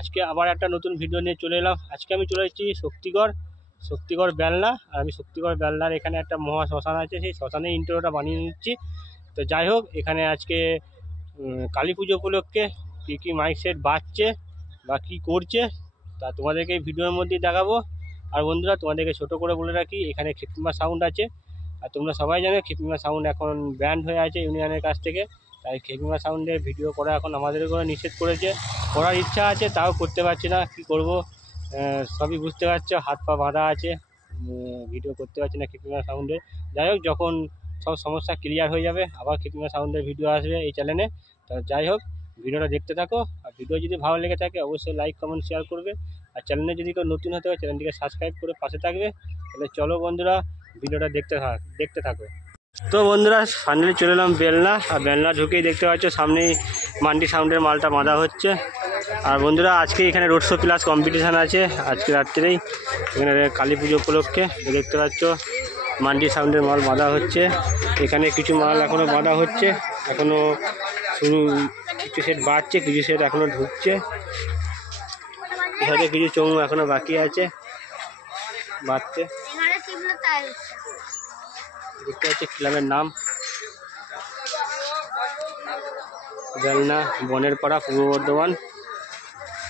আজকে আবার একটা নতুন ভিডিও নিয়ে চলে এলাম। আজকে আমি চলে এসেছি শক্তিগড় বেলনা। আর আমি শক্তিগড় বেলনার এখানে একটা মহা শ্মশান আছে, সেই শ্মশানে ইন্ট্রোটা বানিয়ে নিচ্ছি। তো যাই হোক, এখানে আজকে কালী পুজো উপলক্ষে কী মাইক সেট বাজছে বা কী করছে তা তোমাদেরকে এই ভিডিওর মধ্যেই দেখাবো। আর বন্ধুরা, তোমাদেরকে ছোটো করে বলে রাখি, এখানে খিপিমা সাউন্ড আছে। আর তোমরা সবাই জানো খিপিমা সাউন্ড এখন ব্যান্ড হয়ে আছে ইউনিয়নের কাছ থেকে। তাই খিপিমা সাউন্ডের ভিডিও করা এখন আমাদের উপরে নিষেধ করেছে। করার ইচ্ছা আছে, তাও করতে পারছি না, কী করব। সবই বুঝতে পারছো, হাত পা বাঁধা আছে, ভিডিও করতে পারছি না খিপিমা সাউন্ডের। যাই হোক, যখন সব সমস্যা ক্লিয়ার হয়ে যাবে আবার খিপিমা সাউন্ডের ভিডিও আসবে এই চ্যানেলে। তো যাই হোক, ভিডিওটা দেখতে থাকো। আর ভিডিও যদি ভালো লেগে থাকে অবশ্যই লাইক কমেন্ট শেয়ার করবে। আর চ্যানেলে যদি কেউ নতুন হতে হয় চ্যানেলটিকে সাবস্ক্রাইব করে পাশে থাকবে। তাহলে চলো বন্ধুরা, ভিডিওটা দেখতে থাকো। তো বন্ধুরা, ফাইনালি চলে এলাম বেলনা। আর বেলনা ঢুকেই দেখতে পাচ্ছ সামনেই মান্ডি সাউন্ডের মালটা বাঁধা হচ্ছে। আর বন্ধুরা, আজকে এখানে রোড শো প্লাস কম্পিটিশান আছে আজকে রাত্রেই, এখানে কালী পুজো উপলক্ষে। দেখতে পাচ্ছ মান্ডি সাউন্ডের মাল বাঁধা হচ্ছে। এখানে কিছু মাল এখনও বাঁধা হচ্ছে, এখনও শুরু, কিছু সেট বাড়ছে, কিছু সেট এখনও ঢুকছে। এখানে কিছু চোঙ এখনও বাকি আছে বাড়তে। দেখতে পাচ্ছি ক্লাবের নাম বেলনা বনের পাড়া, পূর্ব বর্ধমান।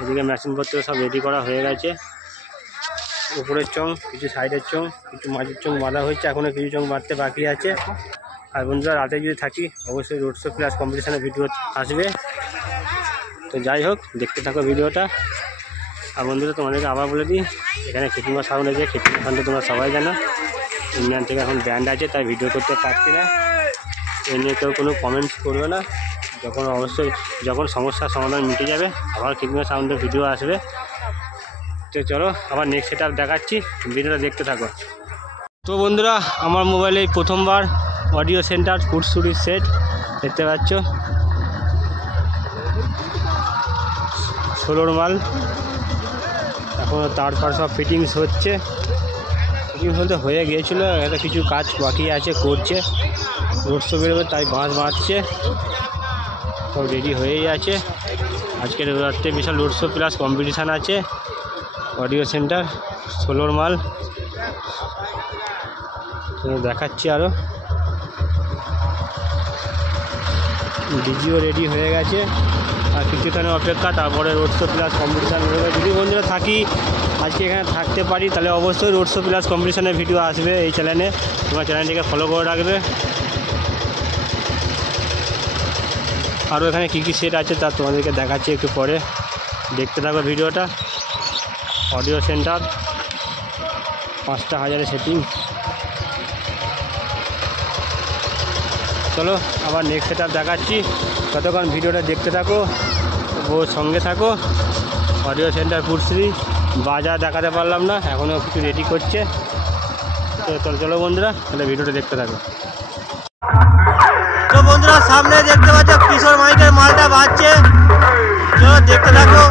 এদিকে মেশিনপত্র সব রেডি করা হয়ে গেছে। উপরের চোঙ, কিছু সাইডের চোঙ, কিছু মাঝের চোঙ বাঁধা হয়েছে, এখনও কিছু চোঙ বাঁধতে বাকি আছে। আর বন্ধুরা, রাতে যদি থাকি অবশ্যই রোড শো প্লাস কম্পিটিশানের ভিডিও আসবে। তো যাই হোক, দেখতে থাকো ভিডিওটা। আর বন্ধুরা, তোমাদেরকে আবার বলে দিই, এখানে খিপিমা সাউন্ড আছে। খিপিমা সাউন্ডে তোমরা সবাই জানো ইন্ডিয়ান থেকে এখন ব্যান্ড আছে, তাই ভিডিও করতে পারছি না। এ নিয়ে কেউ কোনো কমেন্টস করবে না। যখন সমস্যার সমাধান মিটে যাবে আবার খিপিমা সাউন্ডের ভিডিও আসবে। তো চলো, আবার নেক্সট সেট আপ দেখাচ্ছি, ভিডিওটা দেখতে থাকো। তো বন্ধুরা, আমার মোবাইলে প্রথমবার অডিও সেন্টার ফুটসুরির সেট দেখতে পাচ্ছ। 16 মাল, এখনও তারপর সব ফিটিংস হচ্ছে। ফিটিংস বলতে হয়ে গিয়েছিলো, এটা কিছু কাজ বাকি আছে, করছে। রোড শো বেরোবে তাই বাঁশ বাঁধছে, সব রেডি হয়েই আছে। আজকের রাত্রে বিশাল রোড শো প্লাস কম্পিটিশান আছে অডিও সেন্টার 16 মাল দেখাচ্ছি। আরও ডিজিও রেডি হয়ে গেছে, আর কিছুখানি অপেক্ষা, তারপরে রোড শো প্লাস কম্পিটিশান বেরোবে। যদি বন্ধুরা থাকি, আজকে এখানে থাকতে পারি, তাহলে অবশ্যই রোড শো প্লাস কম্পিটিশানের ভিডিও আসবে এই চ্যানেলে। তোমার চ্যানেলটিকে ফলো করে রাখবে। আরও এখানে কী কী সেট আছে তা তোমাদেরকে দেখাচ্ছি একটু পরে, দেখতে থাকো ভিডিওটা। অডিও সেন্টার 5টা হাজারে সেটিং। চলো, আবার নেক্সট সেট আপ দেখাচ্ছি। ততক্ষণ ভিডিওটা দেখতে থাকো, সঙ্গে থাকো। অডিও সেন্টার ফুটশ্রী বাজার দেখাতে পারলাম না, এখনও কিছু রেডি করছে। তো চলো বন্ধুরা, তাহলে ভিডিওটা দেখতে থাকো। তো বন্ধুরা, সামনে দেখতে পাচ্ছ কিশোর মাইকের মালটা বাজছে, চলো দেখতে থাকো।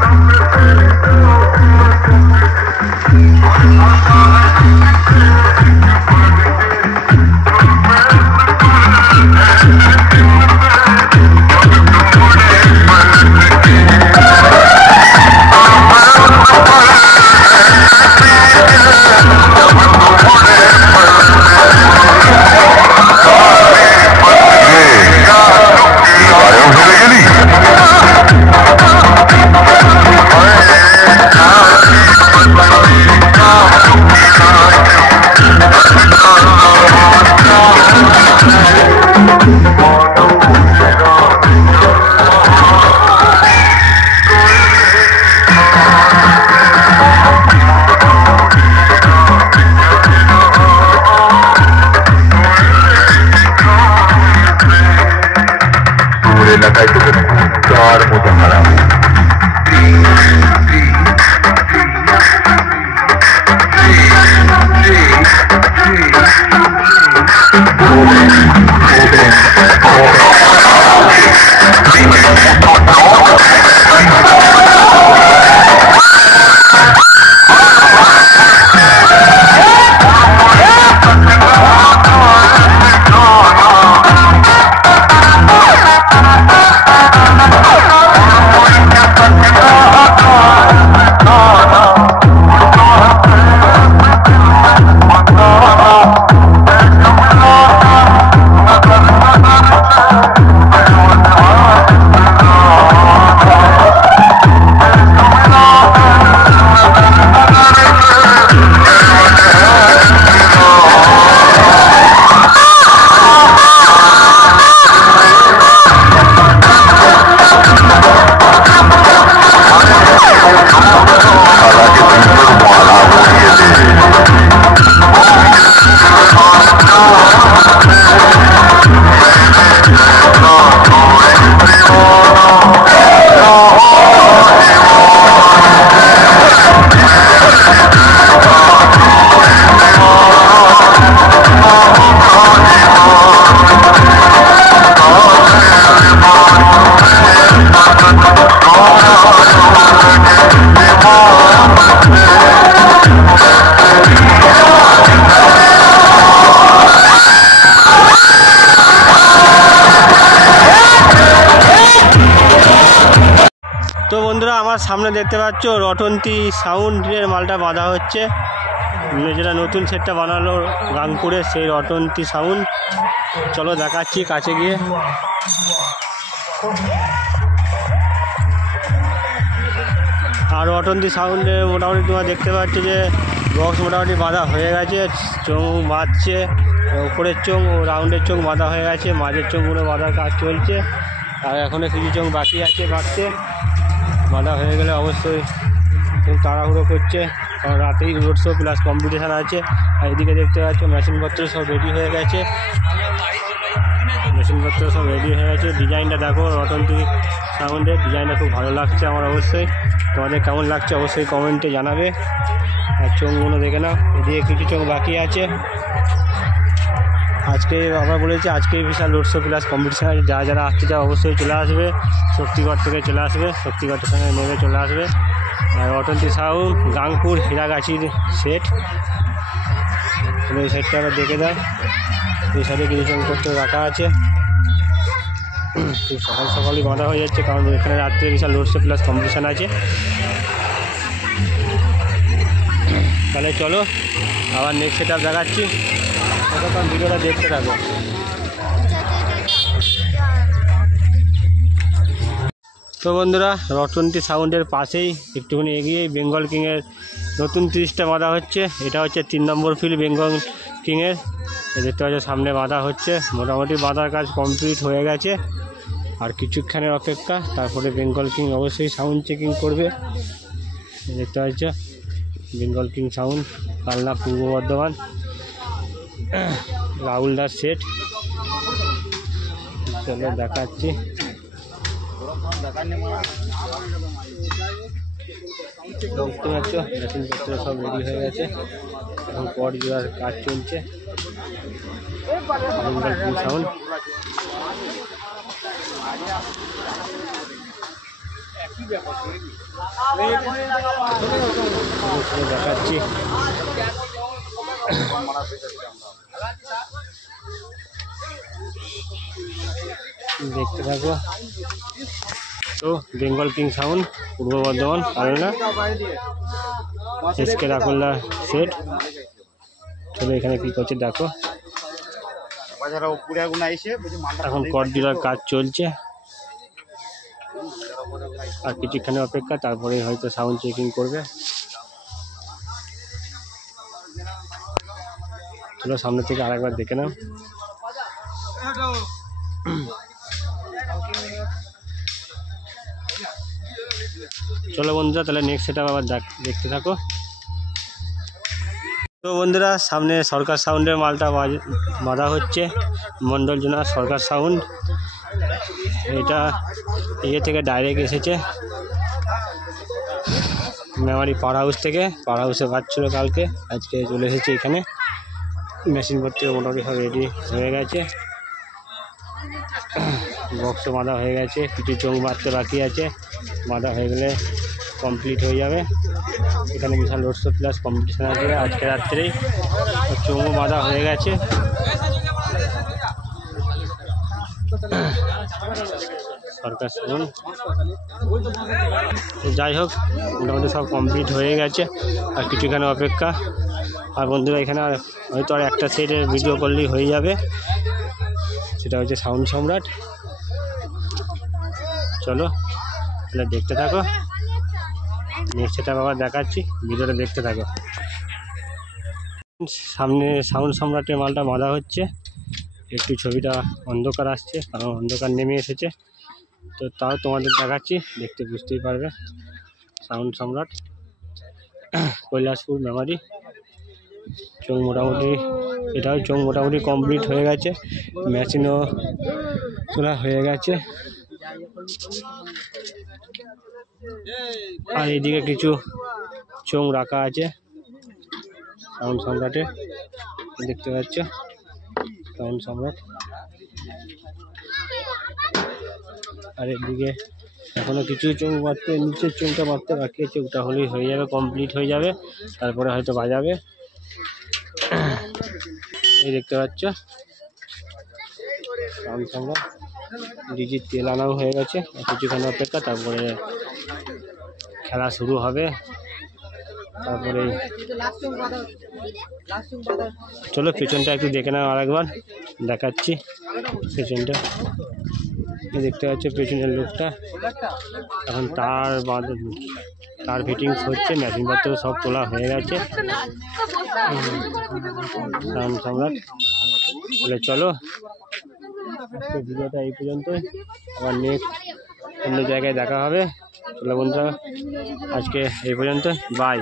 বন্ধুরা আমার সামনে দেখতে পাচ্ছ রটন্তী সাউন্ডের মালটা বাঁধা হচ্ছে, যেটা নতুন সেটটা বানালো গাংপুরে, সেই রটন্তী সাউন্ড। চলো দেখাচ্ছি কাছে গিয়ে। আর রটন্তী সাউন্ডে মোটামুটি তোমরা দেখতে পাচ্ছ যে বক্স মোটামুটি বাঁধা হয়ে গেছে, চোঙ বাঁধছে, উপরের চোঙ ও রাউন্ডের চোঙ বাঁধা হয়ে গেছে, মাঝের চোঙগুলো বাঁধার কাজ চলছে, আর এখনও কিছু চোঙ বাকি আছে বাঁধতে। বাঁধা হয়ে গেলে অবশ্যই খুব তাড়াহুড়ো করছে, কারণ রাতেই রোড শো প্লাস কম্পিটিশান আছে। আর এদিকে দেখতে পাচ্ছ মেশিনপত্র সব রেডি হয়ে গেছে, মেশিনপত্র সব রেডি হয়ে গেছে। ডিজাইনটা দেখো, রটন্তী সাউন্ডের ডিজাইনটা খুব ভালো লাগছে আমার। অবশ্যই তোমাদের কেমন লাগছে অবশ্যই কমেন্টে জানাবে। আর চোঙগুলো দেখে নাও, এদিকে কিছু চোঙ বাকি আছে। আজকে আমরা বলেছি আজকে বিশাল রোড শো প্লাস কম্পিটিশান আছে, যারা যারা আসতে চাও অবশ্যই চলে আসবে, শক্তিগড় থেকে চলে আসবে, শক্তিগড়ের সঙ্গে নেমে চলে আসবে। আর রটন্তী সাউন্ড গাংপুর হিরাগাছির সেট, এই সেটটা আবার দেখে দাও। এই সাইডে কিছু চোঙপত্র রাখা আছে, খুব সকাল সকালই বাঁধা হয়ে যাচ্ছে, কারণ এখানে রাত্রে বিশাল রোড শো প্লাস কম্পিটিশান আছে। তাহলে চলো আবার নেক্সট সেট আপ দেখাচ্ছি, ততক্ষণ ভিডিওটা দেখতে থাকো। তো বন্ধুরা রটন্তী সাউন্ডের পাশেই একটুখানি এগিয়ে বেঙ্গল কিংয়ের নতুন 30টা বাঁধা হচ্ছে। এটা হচ্ছে 3 নম্বর ফিল্ড বেঙ্গল কিংয়ের, দেখতে পাচ্ছ সামনে বাঁধা হচ্ছে। মোটামুটি বাঁধার কাজ কমপ্লিট হয়ে গেছে, আর কিছুক্ষণের অপেক্ষা, তারপরে বেঙ্গল কিং অবশ্যই সাউন্ড চেকিং করবে। দেখতে পাচ্ছ বেঙ্গল কিং সাউন্ড, কালনা পূর্ব বর্ধমান, রাহুল দাস সেট। চলো দেখাচ্ছি। দেখতে পাচ্ছ মেশিনপত্র সব রেডি হয়ে গেছে, এখন পট জোড়ার কাজ চলছে। বেঙ্গল কিং সাউন্ড দেখাচ্ছি। দেখতে থাকো। তো বেঙ্গল কিং সাউন্ড পূর্ব বর্ধমান কালনা, এসকে রাহুলদা সেট। চলো এখানে কি করছে দেখো, এখন কট জোড়ার কাজ চলছে, আর কিছুক্ষণে অপেক্ষা, তারপরে হয়তো সাউন্ড চেকিং করবে। চলো সামনে থেকে আরেকবার দেখে নাও। চলো বন্ধুরা তাহলে নেক্সট সেট আপ আবার দেখতে থাকো। তো বন্ধুরা সামনে সরকার সাউন্ডের মালটা বাঁধা হচ্ছে, মণ্ডল জোনা সরকার সাউন্ড। এটা থেকে ডাইরেক্ট এসেছে মেমারি পাওয়ার হাউস থেকে, পাওয়ার হাউসে বাজছিল কালকে, আজকে চলে এসেছে এখানে। মেশিনপত্র মোটামুটি সব রেডি হয়ে গেছে, বক্সও বাঁধা হয়ে গেছে, কিছু চোঙ বাঁধতে বাকি আছে, বাঁধা হয়ে গেলে কমপ্লিট হয়ে যাবে। এখানে বিশাল রোড শো প্লাস কম্পিটিশান আছে আজকে রাত্রেই, চোঙও বাঁধা হয়ে গেছে। সরকার সাউন্ড যাই হোক মোটামুটি সব কমপ্লিট হয়ে গেছে, আর কিছুখানি অপেক্ষা। আর বন্ধুরা এখানে হয়তো আর একটা সেটের ভিডিও করলেই হয়ে যাবে, সেটা হচ্ছে সাউন্ড সম্রাট। চলো তাহলে দেখতে থাকো, নেক্সট সেটা আবার দেখাচ্ছি, ভিডিওটা দেখতে থাকো। সামনে সাউন্ড সম্রাটের মালটা বাঁধা হচ্ছে, একটু ছবিটা অন্ধকার আসছে কারণ অন্ধকার নেমে এসেছে, তো তাও তোমাদের দেখাচ্ছি, দেখতে বুঝতেই পারবে। সাউন্ড সম্রাট কৈলাসপুর মেমারি, চোঙ মোটামুটি এটাও চোঙ মোটামুটি কমপ্লিট হয়ে গেছে, মেশিনও তোলা হয়ে গেছে। আর এইদিকে কিছু চোঙ রাখা আছে সাউন্ড সম্রাটে, দেখতে পাচ্ছ সাউন্ড সম্রাট। আর এদিকে এখনো কিছু চোঙ মারতে, নিচের চোঙটা মারতে বাকি আছে, ওটা হলেই হয়ে যাবে, কমপ্লিট হয়ে যাবে, তারপরে হয়তো বাজাবে। এই দেখতে পাচ্ছ সাউন্ড সম্রাট, ডিজির তেল আনাও হয়ে গেছে, কিছুক্ষণ অপেক্ষা, তারপরে খেলা শুরু হবে। তারপরে চলো পেছনটা একটু দেখে নাও, আরেকবার দেখাচ্ছি পেছনটা। দেখতে পাচ্ছ পেছনের লোকটা এখন তার ফিটিংস হচ্ছে, মেশিন পত্র সব তোলা হয়ে গেছে। সম্রাট তাহলে চলো আজকে ভিডিওটা এই পর্যন্তই, আবার নেক্সট অন্য জায়গায় দেখা হবে। চলো বন্ধুরা আজকে এই পর্যন্ত, বাই।